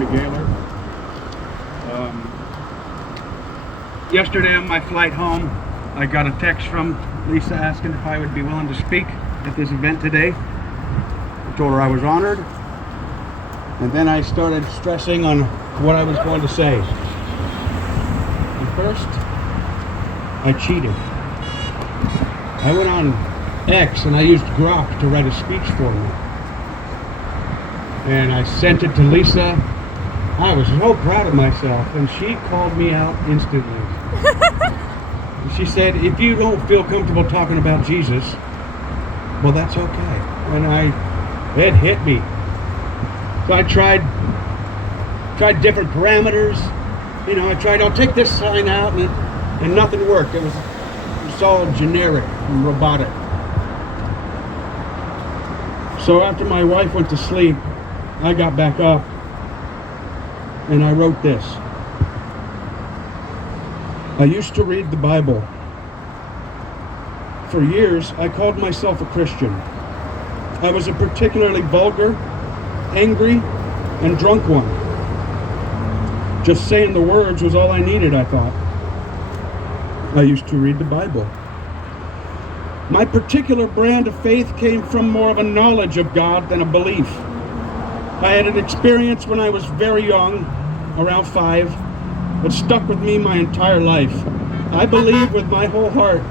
me Gayler. Yesterday on my flight home, I got a text from Lisa asking if I would be willing to speak at this event today. I told her I was honored, and then I started stressing on what I was going to say. And first, I cheated. I went on X and I used Grok to write a speech for me. And I sent it to Lisa. I was so proud of myself, and she called me out instantly. She said, if you don't feel comfortable talking about Jesus, well, that's okay. And it hit me. So I tried different parameters. I'll take this sign out, and nothing worked. It was all generic and robotic. So after my wife went to sleep, I got back up and I wrote this. I used to read the Bible. For years, I called myself a Christian. I was a particularly vulgar, angry, and drunk one. Just saying the words was all I needed, I thought. I used to read the Bible. My particular brand of faith came from more of a knowledge of God than a belief. I had an experience when I was very young, around 5, that stuck with me my entire life. I believe with my whole heart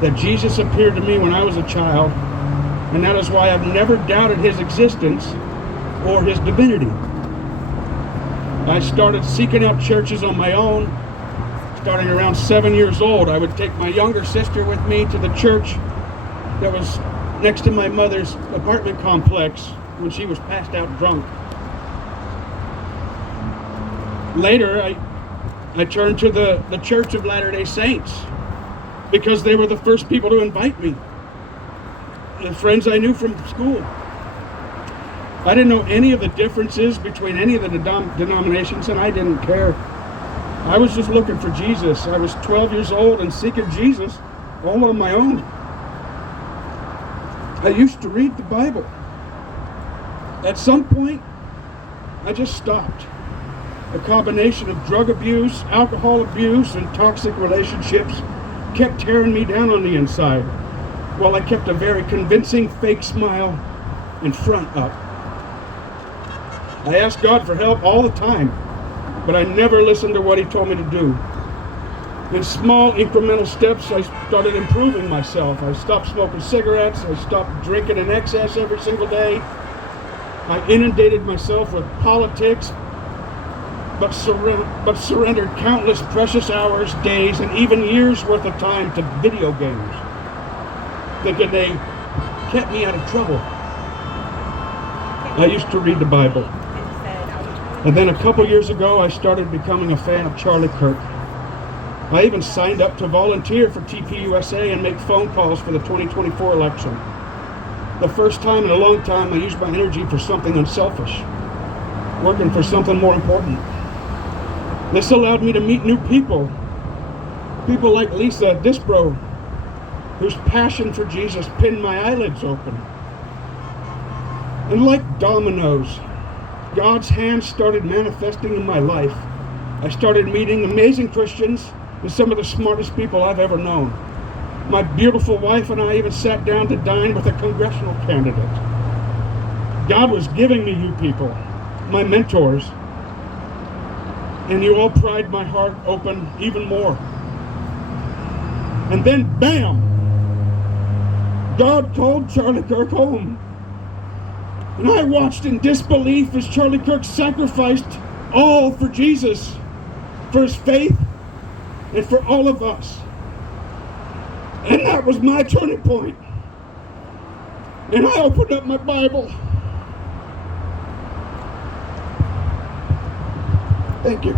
that Jesus appeared to me when I was a child, and that is why I've never doubted his existence or his divinity. I started seeking out churches on my own. Starting around 7 years old, I would take my younger sister with me to the church that was next to my mother's apartment complex when she was passed out drunk. Later, I turned to the Church of Latter-day Saints because they were the first people to invite me. The friends I knew from school. I didn't know any of the differences between any of the denominations, and I didn't care. I was just looking for Jesus. I was 12 years old and seeking Jesus all on my own. I used to read the Bible. At some point, I just stopped. A combination of drug abuse, alcohol abuse, and toxic relationships kept tearing me down on the inside, while I kept a very convincing fake smile in front up. I asked God for help all the time, but I never listened to what he told me to do. In small incremental steps, I started improving myself. I stopped smoking cigarettes. I stopped drinking in excess every single day. I inundated myself with politics, but surrendered countless precious hours, days, and even years worth of time to video games, thinking they kept me out of trouble. I used to read the Bible. And then a couple years ago, I started becoming a fan of Charlie Kirk. I even signed up to volunteer for TPUSA and make phone calls for the 2024 election. The first time in a long time, I used my energy for something unselfish, working for something more important. This allowed me to meet new people like Lisa Disbro, whose passion for Jesus pinned my eyelids open. And like dominoes, God's hand started manifesting in my life. I started meeting amazing Christians and some of the smartest people I've ever known. My beautiful wife and I even sat down to dine with a congressional candidate. God was giving me you people, my mentors, and you all pried my heart open even more. And then, bam! God called Charlie Kirk home. And I watched in disbelief as Charlie Kirk sacrificed all for Jesus, for his faith, and for all of us. And that was my turning point. And I opened up my Bible. Thank you.